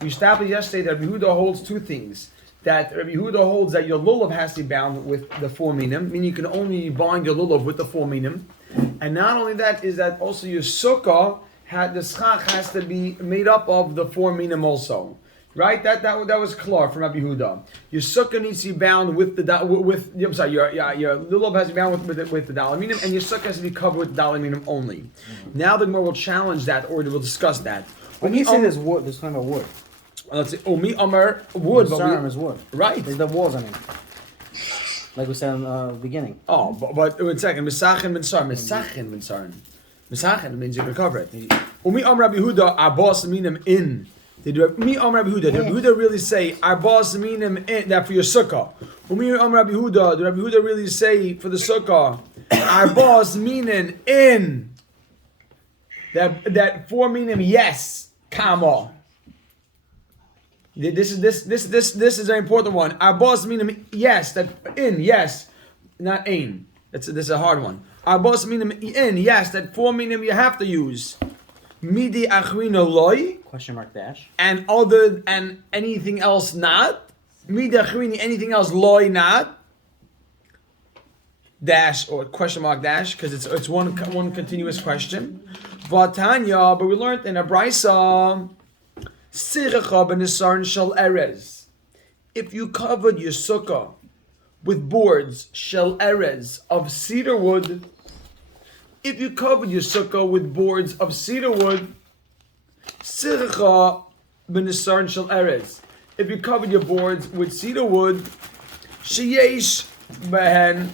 We established yesterday that Rabbi Yehuda holds two things. That Rabbi Yehuda holds that your lulav has to be bound with the four minim, meaning you can only bind your lulav with the four minim. And not only that, is that also your sukkah, the schach has to be made up of the four minim also. Right? That was clear from Rabbi Yehuda. Your sukkah needs to be bound with the your lulav has to be bound with the daled minim, and your sukkah has to be covered with the daled minim only. Now the Gemara will challenge that, or we'll discuss that. When you say there's wood, there's kind of wood. Let's say Omi Amar wood. Sarim is wood. Right. There's the walls, like we said in the beginning. Oh, but 1 second. Misachin ben Sarim. Misachin ben Sarim. Misachin means you can cover it. Umi Am Rabbi Huda Arbas Minim in. Did Umi Am Rabbi Huda? Did Rabbi Huda really say Arbas Minim in that for your sukkah? Umi Am Rabbi Huda. Did Rabbi Huda really say for the sukkah Arbas Minim in? That four minim yes, comma. This is an important one. Arbas minim yes, that in yes, not ain. This is a hard one. Arbas minim in yes, that four minim you have to use. Midi achrina loy Question mark dash. and anything else not. Midi achrini anything else loy not. Dash or question mark dash because it's one continuous question. Vatanya, but we learned in a brisa. If you covered your sukkah with boards, shel erez, of cedar wood, if you covered your sukkah with boards of cedar wood, sircha b'nisarn shel erez. If you covered your boards with cedar wood, sheyesh behen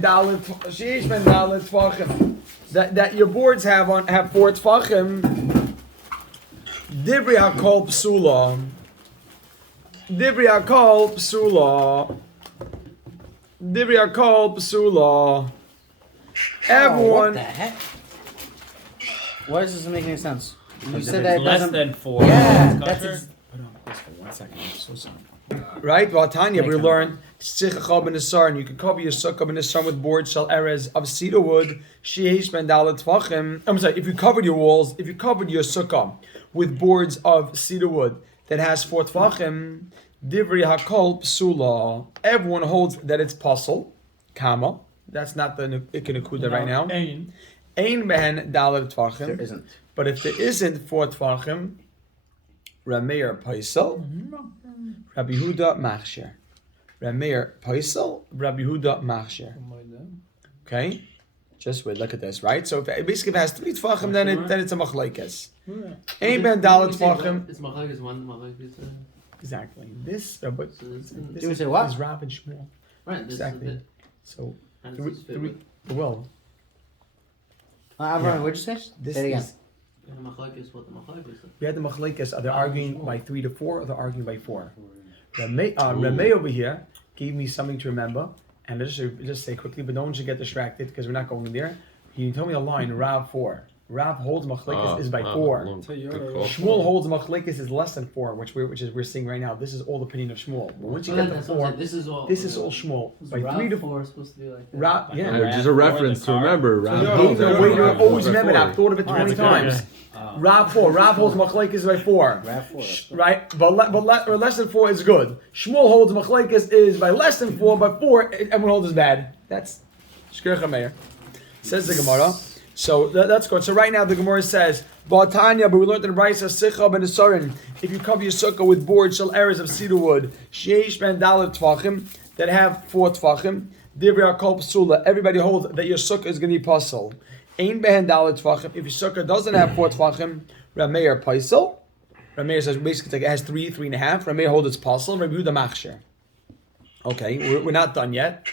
dalet tvachim. That your boards have four tfachim. Dibri hakol psula. Dibri hakol psula. Everyone. What the heck? Why does this make any sense? You If said that it's it less doesn't. than 4. Yeah, it's that's. kosher. Hold on, please, for 1 second. I'm so sorry. Right, well, Tanya, we learned and you can cover your sukkah b'nisar with boards shel erez of cedar wood. Sheish ben dalet tvachim. I'm sorry. If you covered your walls, if you covered your sukkah with boards of cedar wood that has 4 tvachim, divri hakol psula. Everyone holds that it's puzzle, comma. That's not the ikinakuda right now. Ein behen dalet tvachim. There isn't. But if there isn't 4 tvachim, Rameir paisel. Rabbi Huda Machsher. Rameir Paisel, Rabbi Huda Machsher. Okay? Just wait, look at this, right? So if it has 3 tfachim, then it's a machlekes. Ein ben dalet tfachim. It's machlekes one, machlekes. Exactly. This is say what? is Rav and Shmuel. Right, this Exactly. is it. So And three, this is favorite. well, Avram, what'd you say? this Say it again. is And the machlekes, what the machlekes is. we had the machlekes. Are they arguing by 3 to 4 or they're arguing by 4? Rameh over here gave me something to remember, and just say quickly, but no one should get distracted because we're not going there. He told me a line, Rav 4. Rav holds machlekes is by 4. Shmuel holds machlekes is less than 4, which we're seeing right now. This is all the opinion of Shmuel. But once you get to That's what I'm 4, saying. this is all Shmuel. By 3 to 4. 4 is supposed to be like that. Rav, yeah. Just a reference to remember. Always remember that. I've thought of it 20 times. Rav 4. Rav holds machlekes by 4. Rav 4. Right, but less than 4 is good. Shmuel holds machlekes is by less than 4, but 4 everyone holds is bad. That's Shkircha Meir. Says the Gemara. So that's good. So right now the Gemara says, Ba'atanya, but we learned in the Brisa, Sicha ben Esarin, if you cover your sukkah with boards, shel erez of cedar wood, Sheish ben dalet tvachim, that have 4 tvachim, Divrei hakol psula, everybody holds that your sukkah is going to be puzzle. Ein behen dalet tvachim, if your sukkah doesn't have 4 tvachim, Rameir paisel. Rameir says basically it has 3, 3.5. Rameir holds its puzzle. Rabbi Yehuda machsher. Okay, we're not done yet.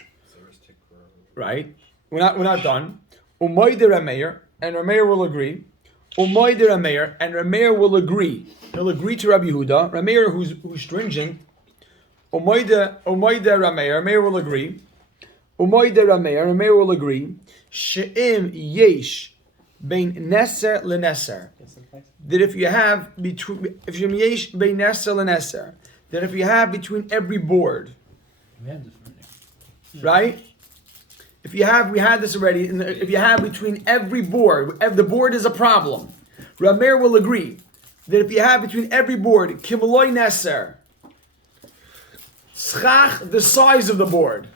Right? We're not done. Umayde Rameir, and Rameir will agree. Umayde Rameir, and Rameir will agree. He'll agree to Rabbi Yehuda. Rameir, who's stringent. Umayde Rameir, Rameir will agree. Umayde Rameir will agree. She'im yesh bein neser leneser. That if you have between every board, right? If you have, we had this already. If you have between every board, if the board is a problem, Rameir will agree that if you have between every board Kimoloi Neser, schach, the size of the board.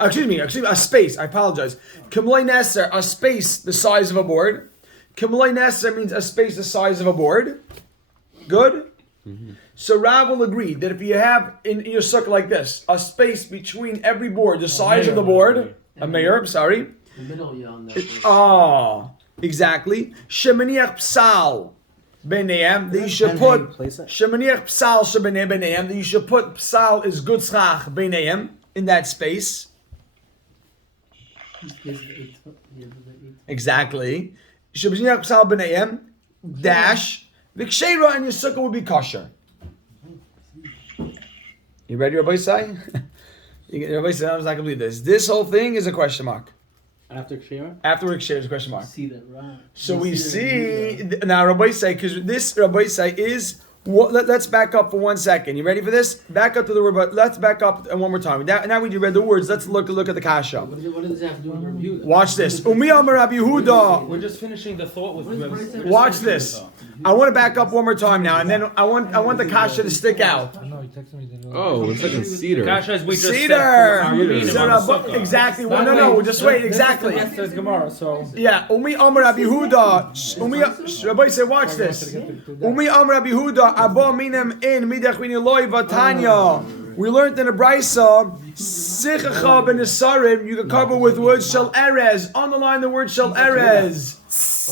Excuse me, a space. I apologize. Kimoloi Neser, a space the size of a board. Kimoloi Neser means a space the size of a board. Good? Mm-hmm. So Rav will agree that if you have in your sukkah like this, a space between every board, the size of the board, a mayor, sorry. The middle, yeah, on that. Exactly. Shemaniach psal b'neim, that you should put Shemaniach psal b'neim, that you should put psal is good schach b'neim in that space. Exactly. Shemaniach psal b'neim dash v'ksheira, and your sukkah will be kosher. You ready, Rabbi Say? Rabbi Say, I was not going to believe this. This whole thing is a question mark. After Kshira? After Kshira is a question mark. See that, right? So we see now Rabbi Say, because this Rabbi Say is. Let's back up for 1 second. You ready for this? Back up to the word, but let's back up one more time. Now we read the words. Let's look at the kasha. What does it have to do with review? Watch this. Umi Amar Rabbi Yehuda. We're just finishing the thought with. Watch this. I want to back up one more time now, and then I want the kasha to stick out. Oh, it's like a cedar. Kasha is we just Cedar. Said Exactly. Well, no. Just wait. Exactly. Says Gemara. So yeah. Umi Amar Rabbi Yehuda. Rabbi say, watch this. Umi Amar Rabbi Yehuda. Abba minem in midach v'niloi vatanya. We learned in the Brisa, sichacha ben nesarim, you can cover with words shel erez. Underline the word shel erez.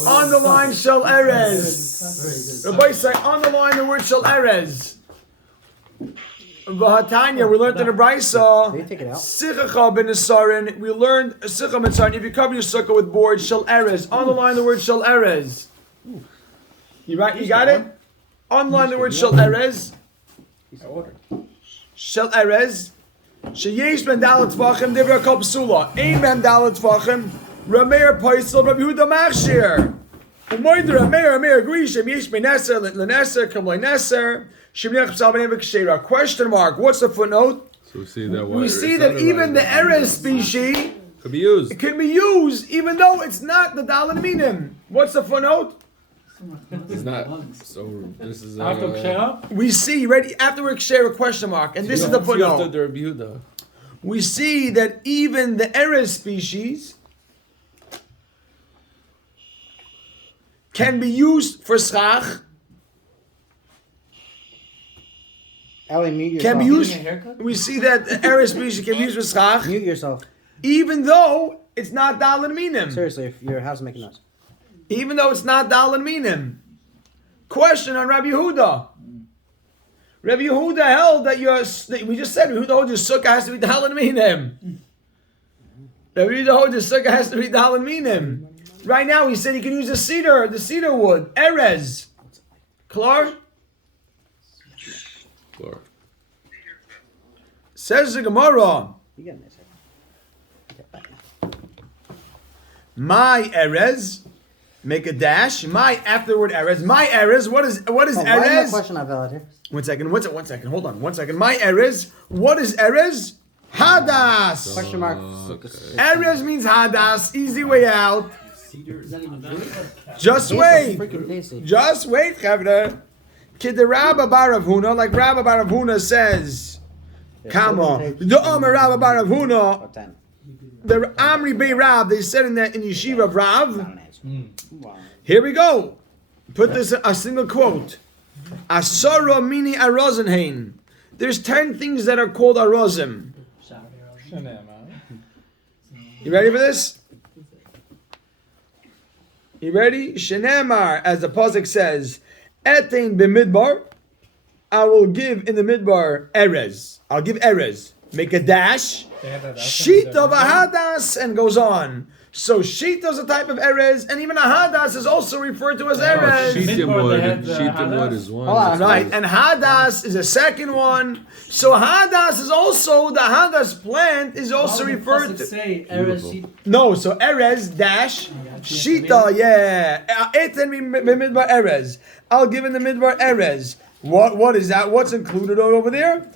Underline shel erez. Rabbi say, underline the word shel erez. V'hatanya, we learned in the Brisa, sichacha ben nesarim, we learned sichacha ben nesarim, if you cover your sukkah with boards shel erez. Underline the word shel erez. You got it? Underline the word shel erez. Shel erez. Sheyesh ben dalet tvachim divra kol psula. Ein ben dalet tvachim. Rameir paisel Rabbi Yehuda machshir. Umoider Rameir agrees. Shem yesh ben neser leneser kamlei neser. Shem yech psal ben evek. Question mark. What's the footnote? So we see that even the erez species could be used. It can be used even though it's not the dalet minim. What's the footnote? It's not. So this is after Kshira. We see ready after we're share a question mark, and this is the footnote. We see that even the erez species can be used for schach. Can be used. We see that the erez species can be used for schach. Mute yourself. Even though it's not dalet minim. Seriously, if your house is making noise. Even though it's not dalet minim. Question on Rabbi Yehuda. Rabbi Yehuda held that we just said Rabbi Yehuda holds your sukkah has to be dalet minim. Rabbi Yehuda holds your sukkah has to be dalet minim. Right now he said he can use the cedar wood, erez. Klar? Klar. Says the Gemara. My erez. Make a dash. My after the word erez. My erez. What is erez? Why question I've here? 1 second. 1 second. Hold on. 1 second. My erez. What is erez? Hadas. Question mark. Okay. Erez means hadas. Easy way out. Just wait. Just wait, Chavre. Kid the Rabba Bar Rav Huna, like Rabba Bar Rav Huna says. Come on. The Omer Rabba Bar Rav Huna. The Amri Bey Rav. They said in Yeshiva of Rav. Here we go. Put this a single quote. Asara mini arozenhein. There's 10 things that are called arozim. You ready for this? You ready? Shenemar, as the pasuk says, etein b'midbar. I will give in the midbar erez. I'll give erez. Make a dash. Shita v'hadas, and goes on. So shita is a type of erez, and even a hadas is also referred to as erez. Shita wood is one. Right, and hadas is a second one. So hadas is also, the hadas plant is also referred to. Say erez. No, so erez dash shita, yeah. Eten midbar erez. I'll give in the midbar erez. What is that? What's included over there?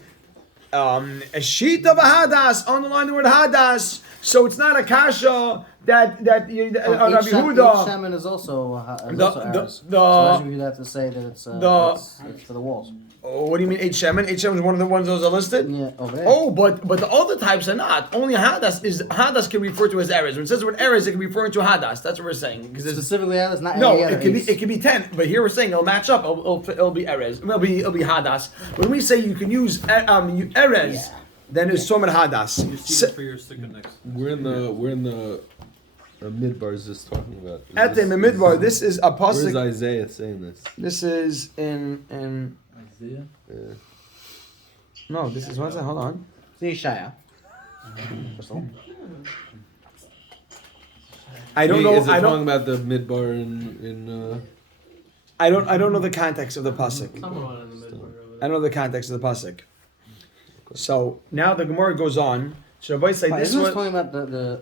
A sheet of a hadas. Underline the word hadas. So it's not a kasha that Rabbi Yehuda. Shaman is also The Eretz. So you'd have to say that it's for the walls. What do you mean Eight Shemen? Eight Shemen is one of the ones those are listed. Yeah, over there. Oh, but the other types are not. Only Hadas can be referred to as Erez. When it says the word Erez, it can be referring to Hadas. That's what we're saying. Because Specifically Hadas, not no, any other it could be 10. But here we're saying it'll match up. It'll be Erez. It'll be Hadas. When we say you can use Erez, then it's Somer Hadas. For your sticker next. We're in the Midbar is this talking about? At the Midbar, this is a Where's pasuk. Isaiah saying this? This is in. Isaiah? Yeah. No, this is what's that? Hold on. It's Yeshaya. I don't know. Is it I talking don't. about the Midbar in I don't know the context of the pasuk. Someone in the middle. I know the context of the pasuk. So now the Gemara goes on. So Rabbi say this Isn't this one. talking about the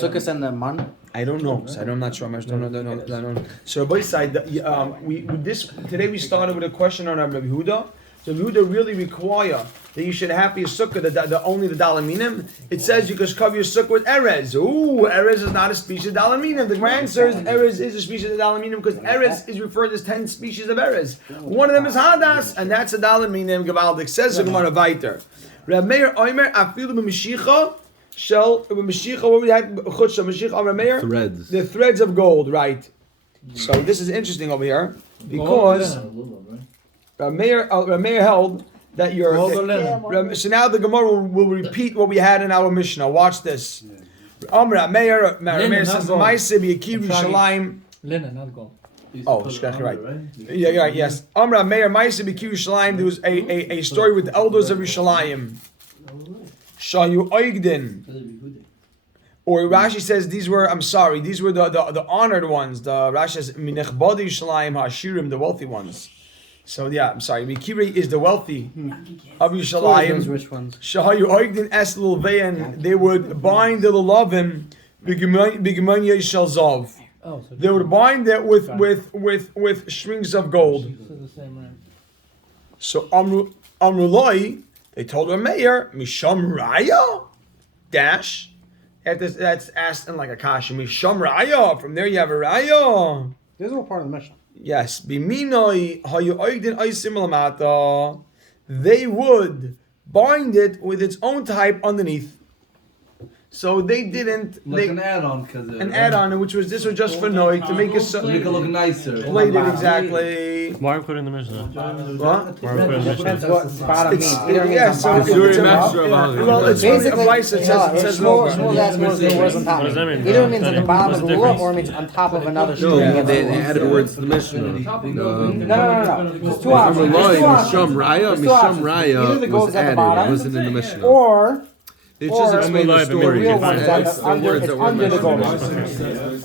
Sukkot and the Man? I don't know. So I'm not sure. I don't know. So Rabbi said today we started with a question on Rabbi Yehuda. So Rabbi Yehuda really require that you should have your sukkah the only the dalaminim. It says you can cover your sukkah with erez. Ooh, erez is not a species of dalaminim. The answer is erez is a species of dalaminim because erez is referred to as 10 species of erez. One of them is hadas, and that's a dalaminim. Gavaldik says the Gemara weiter. Reb Meir Omer afilu b'mashicha shel b'mashicha. What we had chutz mashicha Reb Meir threads? the threads of gold, right? So this is interesting over here because Reb Meir held that you're. So now the Gemara will repeat what we had in our Mishnah. Watch this. Amra Meir says Ma'aseh b'Yakiru Shalayim. Linen, not gold. Oh, Shkach, right. Yeah, you're right, yes. Amra Meir Ma'aseh b'Yakiru Shalayim. There was a story with the elders of Yerushalayim. Shayu Oigdin. Or Rashi says these were the honored ones. The Rashi says Minechbadi Yerushalayim Hashirim, the wealthy ones. So yeah, I'm sorry. Mikiri is the wealthy of Yerushalayim. Rich ones. Shahayu Oigdin Es Lulvein. They would bind the Lulavim B'Gemanya Shalzov. Oh, so They would bind it with strings of gold. this is the same rank. So Amruloi, they told her Meir Misham Raya dash. That's asked in like a kasha. Misham Raya. From there you have a Raya. This is all part of the Mishnah. Yes, biminoi hayu oigdin oisim lamata. They would bind it with its own type underneath. So they didn't. Like an add-on, an add-on, which was this was just for noi to make it so. Make it look nicer. Plated exactly. Why are we putting the Mishnah? What? Why are we putting the Depends Mishnah? what bottom means. Either means Yeah, on so top it's or Zuri on top. Master of Halacha. Well, it's really a Basically, vice that says small no. that's more the words on top. What does that mean? Either it means at the bottom of What's the the lulav difference? or it means on top of another No, string. they added words to the Mishnah. No. There's two options. There's two Misham options. Raya, There's two Misham options. Either the Raya gold's was at the added. It bottom, wasn't in the Mishnah. or They just explained the Or- story. the real one is at It's the the under, words it's that were under the mentioned.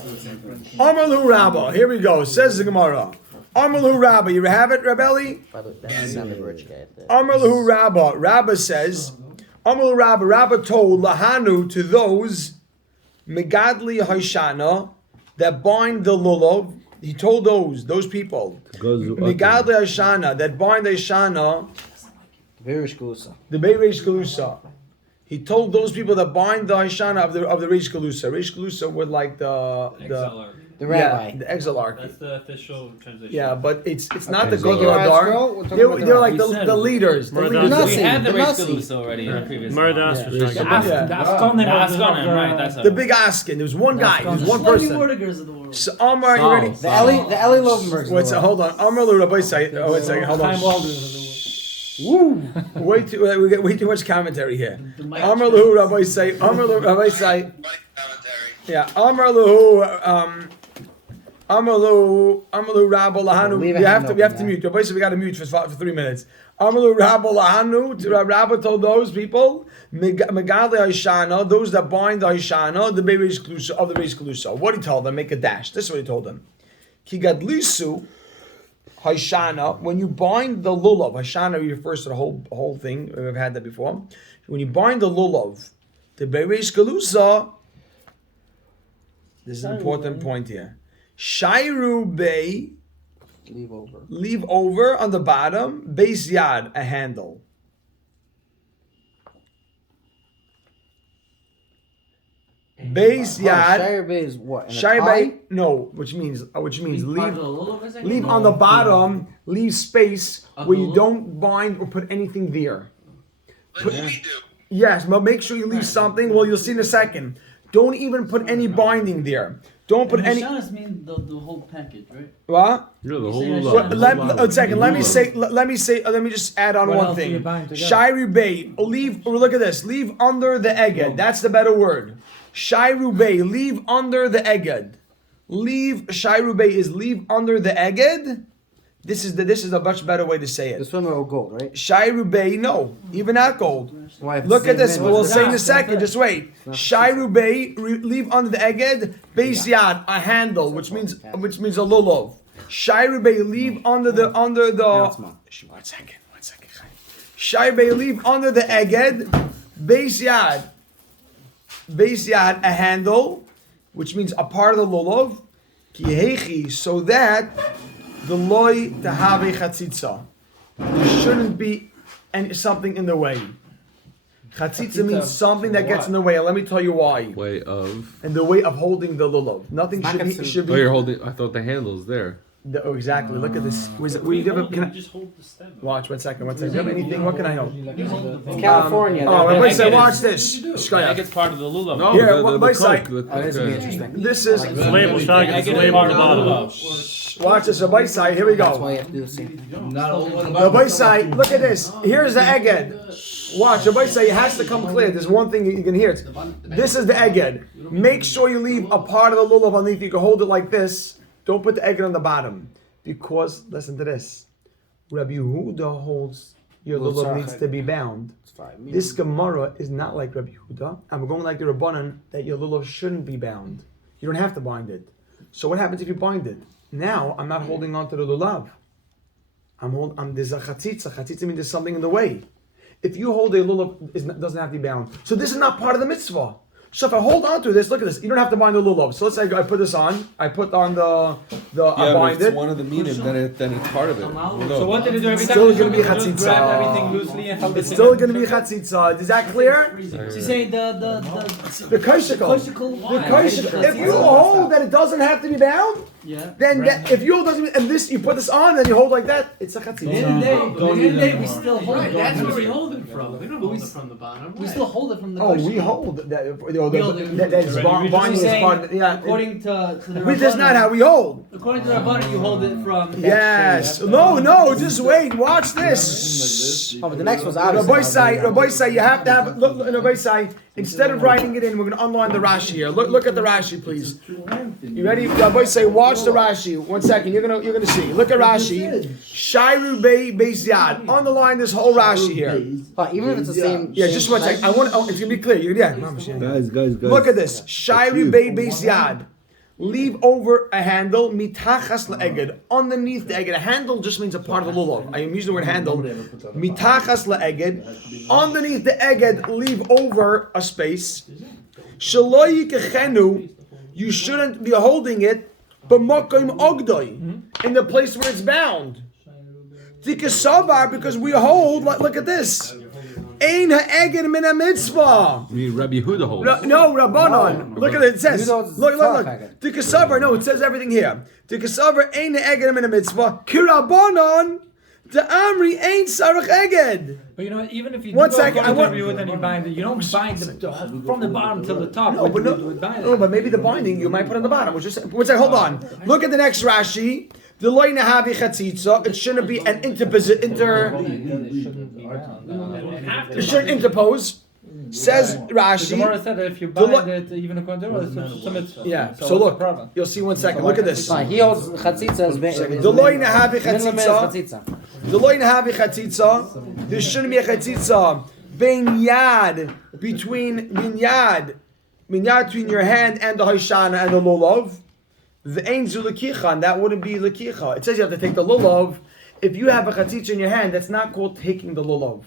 gold. Amalu Rabba. Here we go. Says the Gemara. Amalu Rabba. You have it, Rabeli? By the way, that's not the word you get. Amalu Rabba. Rabba says, Amalu Rabba. Rabba told Lahanu to those Megadli Haishana that bind the lulav. He told those people. Megadli Haishana that bind the Haishana. Virish Gusa. The Reish Galusa. He told those people that bind the Haishana of the Reish Galusa. Reish Galusa were like the The rabbi. the exilarch. That's the official translation. Yeah, but it's not the so Gadol the Adar. They're like the leaders. The Murder- leaders. Nasi, We had the the Reish Nasi. Galusa already in the previous Murdas one. was like Yeah. The Ascon, right, that's The big asking. There was one guy. There was one person. Mortigers of the world. So Amar, you ready? The Eli Lovenbergs. Wait, so hold on. Amar Lu Rabbi say. Oh, wait a second. Hold on. We get way too much commentary here. Amar Lu Rabbi say. Amar Lu Rabbi say. Yeah. Amar Lu. Amalu Rabba Lahanu. Leave a We hand have to open, mute. Rabbi said we got to mute for 3 minutes. Amalu Rabba Lahanu. Rabba told those people, Megadli Aishana, those that bind the Aishana, the Beis Klusa of the Beis Klusa. What he told them, make a dash. This is what he told them. Kigadlisu Haishana. When you bind the lulav, Haishana refers to the whole thing. We've had that before. When you bind the lulav, the Beis Klusa. This is an important point here. Shairu Bay, leave over on the bottom, base yad, a handle. Beis yad. Shire bay is what? In the Shire tie? bay, no, which means leave on the bottom, leave space where you don't bind or put anything there. Yes, but make sure you leave something. Well, you'll see in a second. Don't even put any binding there. Don't put any. Mishanas mean the whole package, right? What? Yeah, the saying whole that A second. Let me just add on What one else do you thing. bind together? Shairu bay, look at this. Leave under the eged. That's the better word. Shairu bay, leave under the eged. Shairu bay is leave under the eged. This is a much better way to say it. This one will gold, right? Shairu bay, no, even not gold. Why, if Look it's at this. the We'll same say in a name, second. Just wait. Shairu bay, leave under the eged. Beis yad, a handle, which means a lulov. Shairu bay, leave under the. One second. Shairu bay, leave under the eged. Beis yad, a handle, which means a part of the lulov. Kihechi, so that the loy tahave chatzitza. There shouldn't be something in the way. Chatzitza means something that gets in the way. And let me tell you why. way of. In the way of holding the lulav. Nothing should be. Oh, you're holding. I thought the handle's there. Oh, exactly. Look at this. We have a, can I, Just hold the stem. watch. 1 second. Do you have anything? What can I help? It's California. Oh, they're- wait a second. Egg Watch is- this. I think Shkaya. it's part of the lulav. No, Here, the my Coke, side. the Oh, this would be Coke, interesting. This is. It's labeled, Shag, it's Egg is labeled part on of the the bottom. lulav. Watch this. The bite side. Here we That's go. why you have to do the same. The bite side. Look at this. Here's the egghead. Watch. The bite side has to come clear. There's one thing you can hear. This is the egghead. Make sure you leave a part of the lulav underneath. You can hold it like this. Don't put the egghead on the bottom. Because, listen to this. Rabbi Yehuda holds your lulav needs to be bound. This Gemara is not like Rabbi Yehuda. And we're going like the Rabbanan that your lulav shouldn't be bound. You don't have to bind it. So what happens if you bind it? Now, I'm not holding on to the lulav. There's a chatzitza. Chatzitza means there's something in the way. If you hold a lulav, it doesn't have to be bound. So this is not part of the mitzvah. So if I hold on to this, look at this. You don't have to bind the lulav. So let's say I put this on. I put on the I Yeah, but bind if it's it. one of the minim, then it's part of it. So what did it do every Still time? gonna be Just chatzitza. grab everything loosely and held It's it still together? going to be chatzitza. Is that clear? She's saying the Kaishikel. The kaishikel. If you hold that it doesn't have to be bound, yeah. then if you hold doesn't and this you put this on and you hold like that, it's a At the chatzitza. end of the day, we still hold it. That's where we hold it from. We don't hold it from the bottom. We still hold it from the Oh, kosher. we hold that. hold That's it. binding She's is saying, part of it. Yeah. according to the Which is not Rabbanan- how we hold. According to the Rabbanan, you hold it from. Yes. No. Just wait. Watch this. Oh, but the next one's Rabbi obviously. say you have to have. Look, Rabbi say instead of writing it in, we're going to underline the Rashi here. Look at the Rashi, please. You ready? Rabbi say, watch the Rashi. 1 second. You're gonna see. Look at Rashi. Shairu Bei Beis Yad. Underline this whole Rashi here. Even if it's the same. Yeah, just 1 second. I want. It's gonna be clear. Yeah. Guys. Look at this. Shairu Bei Beis Yad. Leave over a handle, mitachas le'eged, underneath the eged. A handle just means a part of the lulav. I am using the word handle. Mitachas le'eged, underneath the eged, leave over a space. Shelo yikechenu, you shouldn't be holding it, b'makom ogdoi, in the place where it's bound. Tikasavar, because we hold, look at this. Ein ha'eged min ha-mitzvah. You mean Rabbi Yehuda holds? No, Rabbanon. Look at it. It says, Yehuda's look. Tzarek. Tikasavar. No, it says everything here. Tikasavar ain't eged min a mitzvah. Kirabbanon. The Amri ain't sarach eged. But you know what, even if you 1 do second, go I want- according to Rabbi Yehuda and you bind it, you don't bind from the bottom to the top. No, What but do you do with no, binding? no, but maybe the binding you might put on the bottom. Which is, hold on. Look at the next Rashi. The loy nahavi chatzitza. It shouldn't be an It shouldn't interpose. Says The Rashi. Gemara said that if you The bind it, even according to Rabbi, it's a mitzvah. Yeah. So what's the look, problem? you'll see 1 second. Look at this. Fine, he holds chatzitza as The loy nahavi minimum is chatzitza. chatzitza. The loy nahavi chatzitza. There shouldn't be a chatzitza. Bein yad between your hand and the hoshana and the lulav. The ein zu lekicha, and that wouldn't be lekicha. It says you have to take the lulav. If you have a chatzitza in your hand, that's not called taking the lulav.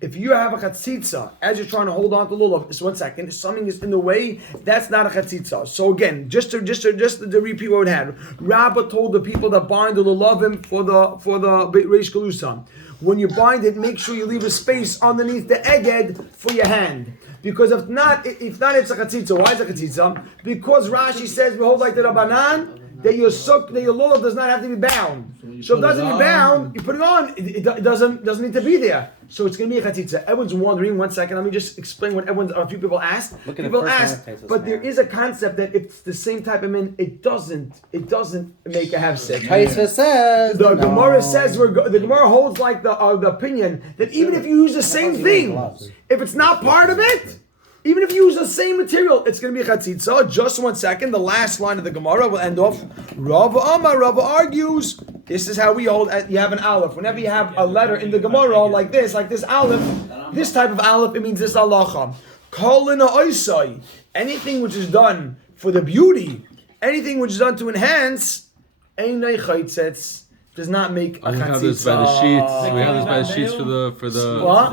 If you have a chatzitza, as you're trying to hold on to lulav, just 1 second, if something is in the way, that's not a chatzitza. So again, just to repeat what we had, Rabbah told the people that bind the lulavim for the Reish Galusa. When you bind it, make sure you leave a space underneath the eged for your hand. Because if not, it's a chatzitza. Why is it a chatzitza? Because Rashi says we hold like the Rabbanan that your lulav does not have to be bound. So if it doesn't be bound, you put it on. It doesn't need to be there. So it's going to be a chatzitza. Everyone's wondering. 1 second, let me just explain what a few people asked. People asked, but there is a concept that if it's the same type of min, it doesn't make a hefsek. Taisva says The Gemara says the Gemara holds like the opinion that even if you use the same thing, if it's not part of it, even if you use the same material, it's going to be chatzitza. Just 1 second, the last line of the Gemara will end off. Rava argues. This is how we hold. You have an aleph. Whenever you have a letter in the Gemara like this aleph, this type of aleph, it means this halacha. Kolina oisai. Anything which is done for the beauty, anything which is done to enhance, einay chaytzetz, does not make a chatzitza. We have this by the sheets. We have this by the sheets for the What?